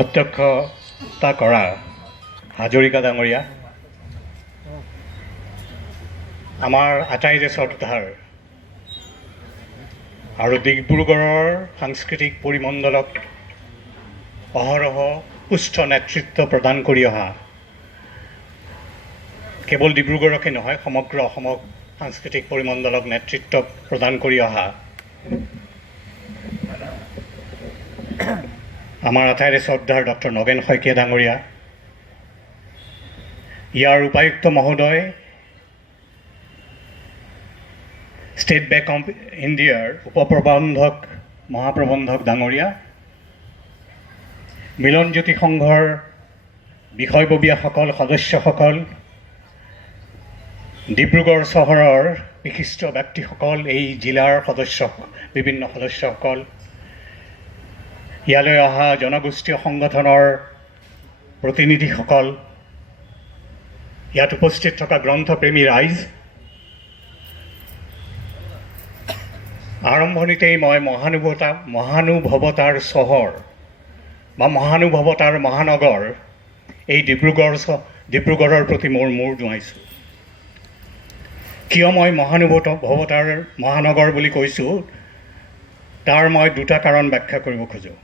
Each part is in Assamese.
অধ্যক্ষতা কৰা হাজৰিকা ডাঙৰীয়া, আমাৰ আটাইৰে শ্ৰদ্ধাৰ আৰু ডিব্ৰুগড়ৰ সাংস্কৃতিক পৰিমণ্ডলক অহৰহ সুস্থ নেতৃত্ব প্ৰদান কৰি অহা কেৱল ডিব্ৰুগড়কে নহয় সমগ্ৰ অসমক সাংস্কৃতিক পৰিমণ্ডলক নেতৃত্ব প্ৰদান কৰি অহা আমাৰ আটাইৰে শ্ৰদ্ধাৰ ডক্টৰ নগেন শইকীয়া ডাঙৰীয়া, ইয়াৰ উপায়ুক্ত মহোদয়, ষ্টেট বেংক অফ ইণ্ডিয়াৰ উপপ্ৰবন্ধক মহাপ্ৰবন্ধক ডাঙৰীয়া, মিলনজ্যোতি সংঘৰ বিষয়ববীয়াসকল, সদস্যসকল, ডিব্ৰুগড় চহৰৰ বিশিষ্ট ব্যক্তিসকল, এই জিলাৰ বিভিন্ন সদস্যসকল, ইয়ালৈ অহা জনগোষ্ঠীয় সংগঠনৰ প্ৰতিনিধিসকল, ইয়াত উপস্থিত থকা গ্ৰন্থপ্ৰেমী ৰাইজ, আৰম্ভণিতেই মই মহানুভৱতাৰ চহৰ বা মহানুভৱতাৰ মহানগৰ এই ডিব্ৰুগড়ৰ প্ৰতি মোৰ মূৰ দুৱাইছোঁ। কিয় মই মহানুভৱতাৰ মহানগৰ বুলি কৈছোঁ, তাৰ মই দুটা কাৰণ ব্যাখ্যা কৰিব খোজোঁ।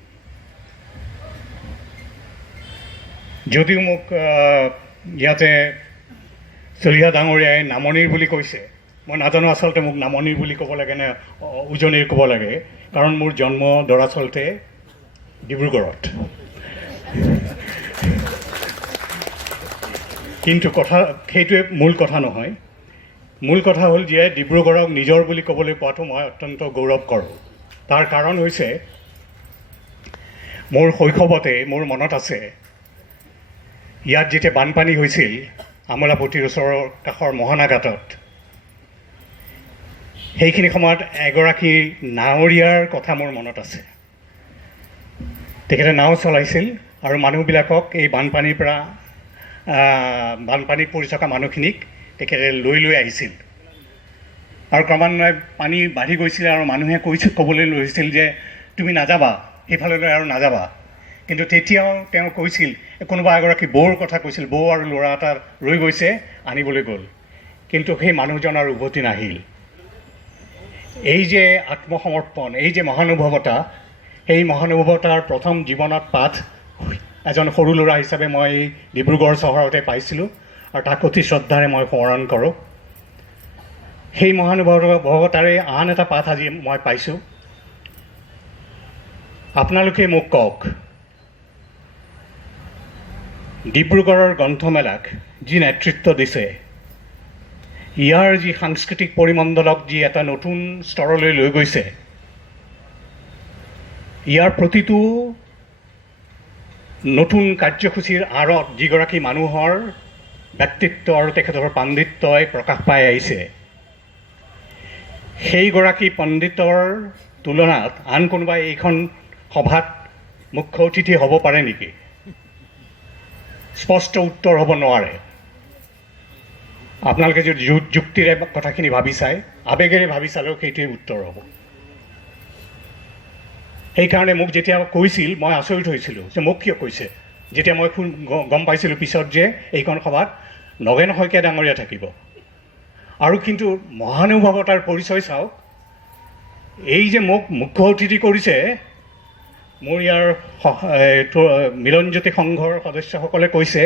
যদিও মোক ইয়াতে চলিহা ডাঙৰীয়াই নামনিৰ বুলি কৈছে, মই নাজানো আচলতে মোক নামনিৰ বুলি ক'ব লাগে নে উজনিৰ ক'ব লাগে, কাৰণ মোৰ জন্ম দৰাচলতে ডিব্ৰুগড়ত। কিন্তু সেইটোৱে মূল কথা নহয়। মূল কথা হ'ল যে ডিব্ৰুগড়ক নিজৰ বুলি ক'বলৈ পোৱাটো মই অত্যন্ত গৌৰৱ কৰোঁ। তাৰ কাৰণ হৈছে মোৰ শৈশৱতে মোৰ মনত আছে, ইয়াত যেতিয়া বানপানী হৈছিল আমোলাপট্টিৰ ওচৰৰ কাষৰ মোহনাঘাটত, সেইখিনি সময়ত এগৰাকী নাৱৰীয়াৰ কথা মোৰ মনত আছে। তেখেতে নাও চলাইছিল আৰু মানুহবিলাকক এই বানপানীত পৰি থকা মানুহখিনিক তেখেতে লৈ আহিছিল। আৰু ক্ৰমান্বয়ে পানী বাঢ়ি গৈছিল আৰু মানুহে ক'বলৈ লৈছিল যে তুমি নাযাবা, সেইফাললৈ আৰু নাযাবা। কিন্তু তেতিয়াও তেওঁ কৈছিল, কোনোবা এগৰাকী বৌৰ কথা কৈছিল, বৌ আৰু ল'ৰা এটা ৰৈ গৈছে, আনিবলৈ গ'ল। কিন্তু সেই মানুহজন আৰু উভতি নাহিল। এই যে আত্মসমৰ্পণ, এই যে মহানুভৱতা, সেই মহানুভৱতাৰ প্ৰথম জীৱনত পাঠ এজন সৰু ল'ৰা হিচাপে মই ডিব্ৰুগড় চহৰতে পাইছিলোঁ আৰু তাক অতি শ্ৰদ্ধাৰে মই সোঁৱৰণ কৰোঁ। সেই মহানুভৱতাৰে আন এটা পাঠ আজি মই পাইছোঁ। আপোনালোকে মোক কওক, ডিব্ৰুগড়ৰ গ্ৰন্থমেলাক যি নেতৃত্ব দিছে, ইয়াৰ যি সাংস্কৃতিক পৰিমণ্ডলক যি এটা নতুন স্তৰলৈ লৈ গৈছে, ইয়াৰ প্ৰতিটো নতুন কাৰ্যসূচীৰ আঁৰত যিগৰাকী মানুহৰ ব্যক্তিত্ব আৰু তেখেতৰ পাণ্ডিত্যই প্ৰকাশ পাই আহিছে, সেইগৰাকী পণ্ডিতৰ তুলনাত আন কোনোবাই এইখন সভাত মুখ্য অতিথি হ'ব পাৰে নেকি? স্পষ্ট উত্তৰ হ'ব নোৱাৰে। আপোনালোকে যদি যুক্তিৰে কথাখিনি ভাবি চায়, আৱেগেৰে ভাবি চালেও সেইটোৱেই উত্তৰ হ'ব। সেইকাৰণে মোক যেতিয়া কৈছিল, মই আচৰিত হৈছিলোঁ যে মোক কিয় কৈছে। যেতিয়া মই গম পাইছিলোঁ পিছত যে এইখন সভাত নগেন শইকীয়া ডাঙৰীয়া থাকিব। আৰু কিন্তু মহানুভৱতাৰ পৰিচয় চাওক, এই যে মোক মুখ্য অতিথি কৰিছে, মোৰ ইয়াৰ মিলনজ্যোতি সংঘৰ সদস্যসকলে কৈছে,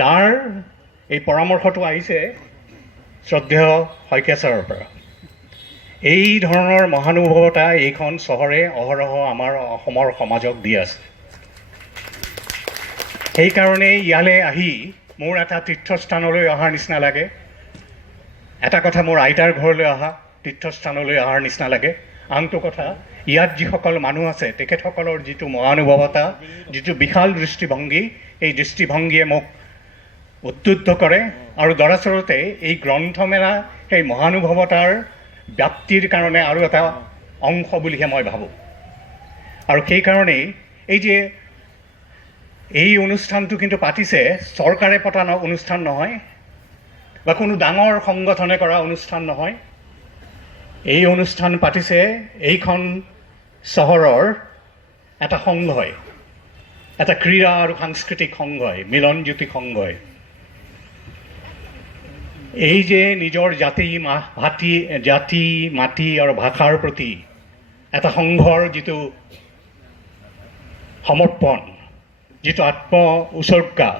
তাৰ এই পৰামৰ্শটো আহিছে শ্ৰদ্ধেয় শইকীয়া ছাৰৰ পৰা। এই ধৰণৰ মহানুভৱতা এইখন চহৰে অহৰহ আমাৰ অসমৰ সমাজক দি আছে। সেইকাৰণেই ইয়ালৈ আহি মোৰ এটা তীৰ্থস্থানলৈ অহাৰ নিচিনা লাগে। এটা কথা মোৰ আইতাৰ ঘৰলৈ অহা তীৰ্থস্থানলৈ অহাৰ নিচিনা লাগে। আনটো কথা, ইয়াত যিসকল মানুহ আছে তেখেতসকলৰ যিটো মহানুভৱতা, যিটো বিশাল দৃষ্টিভংগী, এই দৃষ্টিভংগীয়ে মোক উদ্বুদ্ধ কৰে। আৰু দৰাচলতে এই গ্ৰন্থমেলা সেই মহানুভৱতাৰ ব্যাপ্তিৰ কাৰণে আৰু এটা অংশ বুলিহে মই ভাবোঁ। আৰু সেইকাৰণেই এই অনুষ্ঠানটো কিন্তু পাতিছে চৰকাৰে পতা অনুষ্ঠান নহয় বা কোনো ডাঙৰ সংগঠনে কৰা অনুষ্ঠান নহয়। এই অনুষ্ঠান পাতিছে এইখন চহৰৰ এটা সংঘই, এটা ক্ৰীড়া আৰু সাংস্কৃতিক সংঘই, মিলনজ্যোতি সংঘই এই যে নিজৰ জাতি মাটি আৰু ভাষাৰ প্ৰতি এটা সংঘৰ যিটো সমৰ্পণ, যিটো আত্ম উৎসৰ্গা,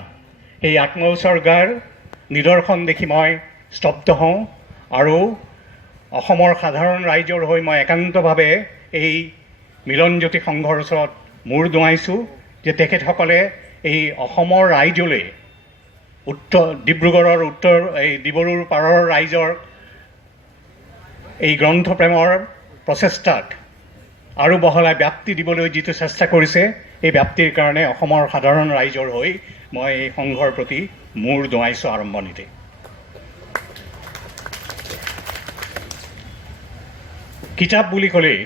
এই আত্ম উৎসৰ্গাৰ নিদৰ্শন দেখি মই স্তব্ধ হওঁ আৰু অসমৰ সাধাৰণ ৰাইজৰ হৈ মই একান্তভাৱে এই মিলনজ্যোতি সংঘৰ ওচৰত মূৰ দুৱাইছোঁ যে তেখেতসকলে এই অসমৰ ৰাইজলৈ ডিব্ৰুগড়ৰ ডিবৰুৰ পাৰৰ ৰাইজৰ এই গ্ৰন্থপ্ৰেমৰ প্ৰচেষ্টাক আৰু বহলাই ব্যাপ্তি দিবলৈ যিটো চেষ্টা কৰিছে, এই ব্যাপ্তিৰ কাৰণে অসমৰ সাধাৰণ ৰাইজৰ হৈ মই এই সংঘৰ প্ৰতি মূৰ দুৱাইছোঁ আৰম্ভণিতে। কিতাপ বুলি ক'লেই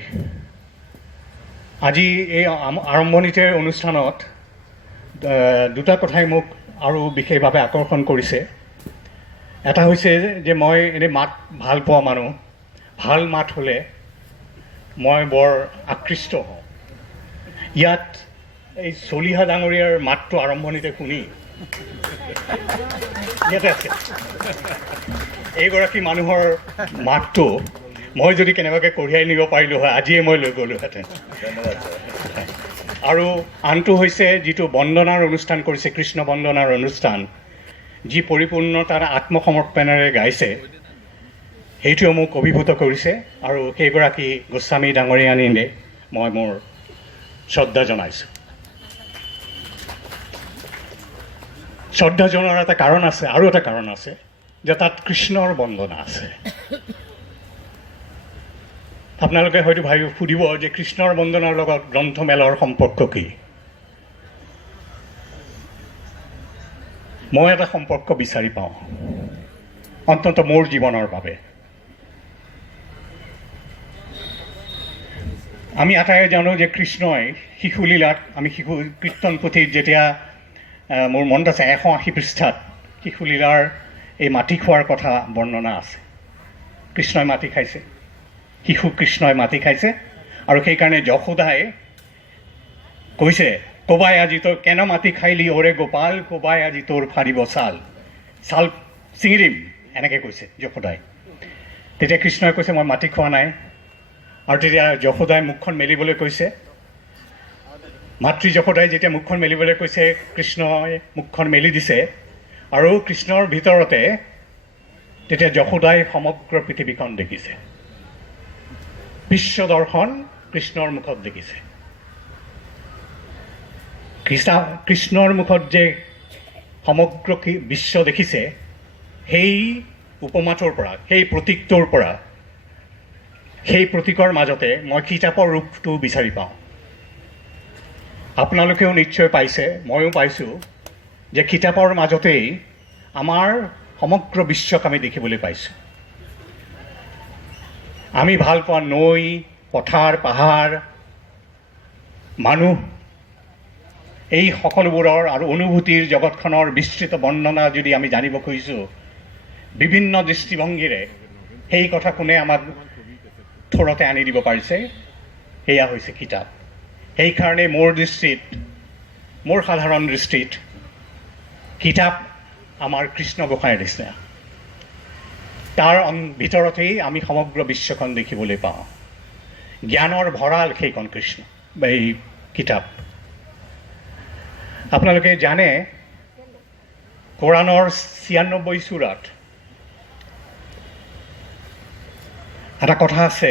আজি এই আৰম্ভণিতে অনুষ্ঠানত দুটা কথাই মোক আৰু বিশেষভাৱে আকৰ্ষণ কৰিছে। এটা হৈছে যে মই এনেই মাত ভাল পোৱা মানুহ, ভাল মাত হ'লে মই বৰ আকৃষ্ট হওঁ। ইয়াত এই চলিহা ডাঙৰীয়াৰ মাতটো আৰম্ভণিতে শুনি ইয়াতে আছে, এইগৰাকী মানুহৰ মাতটো মই যদি কেনেবাকৈ কঢ়িয়াই নিব পাৰিলোঁ হয়, আজিয়ে মই লৈ গ'লোহেঁতেন। আৰু আনটো হৈছে যিটো বন্দনাৰ অনুষ্ঠান কৰিছে, কৃষ্ণ বন্দনাৰ অনুষ্ঠান, যি পৰিপূৰ্ণতাৰ আত্মসমৰ্পণেৰে গাইছে, সেইটোৱে মোক অভিভূত কৰিছে। আৰু সেইগৰাকী গোস্বামী ডাঙৰীয়ানীলে মই মোৰ শ্ৰদ্ধা জনাইছোঁ। শ্ৰদ্ধা জনোৱাৰ এটা কাৰণ আছে, আৰু এটা কাৰণ আছে যে তাত কৃষ্ণৰ বন্দনা আছে। আপোনালোকে হয়তো সুধিব যে কৃষ্ণৰ বন্দনাৰ লগত গ্ৰন্থমেলৰ সম্পৰ্ক কি? মই এটা সম্পৰ্ক বিচাৰি পাওঁ, অন্ততঃ মোৰ জীৱনৰ বাবে। আমি আটাইয়ে জানো যে কৃষ্ণই শিশুলীলাত, আমি শিশু কীৰ্তন পুথিত যেতিয়া মোৰ মনত আছে 180 পৃষ্ঠাত শিশুলীলাৰ এই মাটি খোৱাৰ কথা বৰ্ণনা আছে। কৃষ্ণই মাটি খাইছে, শিশু কৃষ্ণই মাটি খাইছে, আৰু সেইকাৰণে যশোদাই কৈছে, কোবাই আজি তোৰ কেন মাটি খাইলি ওৰে গোপাল, কোবাই আজি তোৰ ফাৰিব ছাল ছিঙি দিম, এনেকৈ কৈছে যশোদাই। তেতিয়া কৃষ্ণই কৈছে মই মাটি খোৱা নাই। আৰু তেতিয়া যশোদাই মুখখন মেলিবলৈ কৈছে। মাতৃ যশোদাই যেতিয়া মুখখন মেলিবলৈ কৈছে, কৃষ্ণই মুখখন মেলি দিছে, আৰু কৃষ্ণৰ ভিতৰতে তেতিয়া যশোদাই সমগ্ৰ পৃথিৱীখন দেখিছে। বিশ্ব দৰ্শন কৃষ্ণৰ মুখত দেখিছে। কৃষ্ণৰ মুখত যে সমগ্ৰ বিশ্ব দেখিছে, সেই উপমাটোৰ পৰা, সেই প্ৰতীকটোৰ পৰা, সেই প্ৰতীকৰ মাজতে মই কিতাপৰ ৰূপটো বিচাৰি পাওঁ। আপোনালোকেও নিশ্চয় পাইছে, ময়ো পাইছোঁ, যে কিতাপৰ মাজতেই আমাৰ সমগ্ৰ বিশ্বক আমি দেখিবলৈ পাইছোঁ। আমি ভাল পোৱা নৈ, পথাৰ, পাহাৰ, মানুহ, এই সকলোবোৰৰ আৰু অনুভূতিৰ জগতখনৰ বিস্তৃত বৰ্ণনা যদি আমি জানিব খুজিছোঁ বিভিন্ন দৃষ্টিভংগীৰে, সেই কথা কোনে আমাক থোৰতে আনি দিব পাৰিছে? সেয়া হৈছে কিতাপ। সেইকাৰণে মোৰ সাধাৰণ দৃষ্টিত কিতাপ আমাৰ কৃষ্ণ গোসাঁইৰ নিচিনা। তাৰ ভিতৰতেই আমি সমগ্ৰ বিশ্বখন দেখিবলৈ পাওঁ। জ্ঞানৰ ভঁৰাল সেইখন কৃষ্ণ বা এই কিতাপ। আপোনালোকে জানে কোৰাণৰ 96 চূৰাত এটা কথা আছে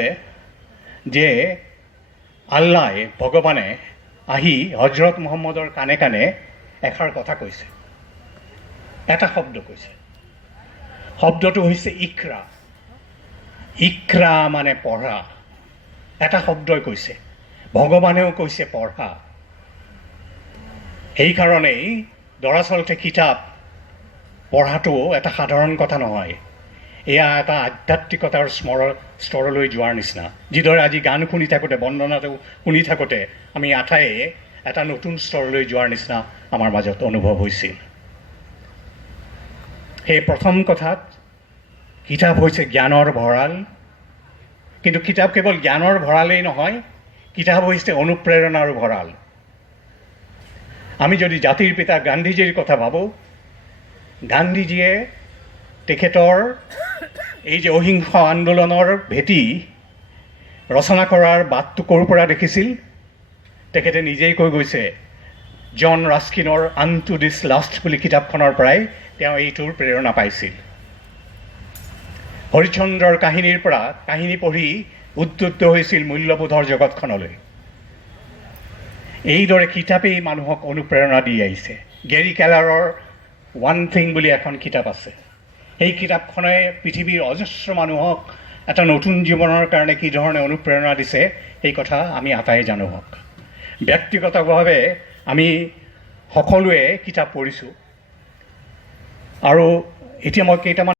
যে আল্লাই, ভগৱানে আহি হজৰত মুহাম্মদৰ কাণে কাণে এষাৰ কথা কৈছে, এটা শব্দ কৈছে। শব্দটো হৈছে ইকৰা। ইকৰা মানে পঢ়া। এটা শব্দই কৈছে, ভগৱানেও কৈছে পঢ়া। সেইকাৰণেই দৰাচলতে কিতাপ পঢ়াটো এটা সাধাৰণ কথা নহয়। এয়া এটা আধ্যাত্মিকতাৰ স্তৰলৈ যোৱাৰ নিচিনা। যিদৰে আজি গান শুনি থাকোঁতে, বন্দনাটো শুনি থাকোঁতে আমি আটাইয়ে এটা নতুন স্তৰলৈ যোৱাৰ নিচিনা আমাৰ মাজত অনুভৱ হৈছিল। সেই প্ৰথম কথাত কিতাপ হৈছে জ্ঞানৰ ভঁৰাল। কিন্তু কিতাপ কেৱল জ্ঞানৰ ভঁৰালেই নহয়, কিতাপ হৈছে অনুপ্ৰেৰণাৰ ভঁৰাল। আমি যদি জাতিৰ পিতা গান্ধীজীৰ কথা ভাবোঁ, গান্ধীজীয়ে তেখেতৰ এই যে অহিংস আন্দোলনৰ ভেটি ৰচনা কৰাৰ বাটটো ক'ৰ পৰা দেখিছিল? তেখেতে নিজেই কৈ গৈছে, জন ৰাস্কিনৰ আনটু দিছ লাষ্ট বুলি কিতাপখনৰ পৰাই তেওঁ এইটোৰ প্ৰেৰণা পাইছিল। হৰিশ্চন্দ্ৰৰ কাহিনীৰ পৰা কাহিনী পঢ়ি উদ্বুদ্ধ হৈছিল মূল্যবোধৰ জগতখনলৈ। এইদৰে কিতাপেই মানুহক অনুপ্ৰেৰণা দি আহিছে। গেৰী কেলাৰৰ ওৱান থিং বুলি এখন কিতাপ আছে। সেই কিতাপখনে পৃথিৱীৰ অজস্ৰ মানুহক এটা নতুন জীৱনৰ কাৰণে কি ধৰণে অনুপ্ৰেৰণা দিছে সেই কথা আমি আটাই জানো হওক। ব্যক্তিগতভাৱে আমি সকলোৱে কিতাপ পঢ়িছোঁ আৰু এতিয়া মই কেইটামান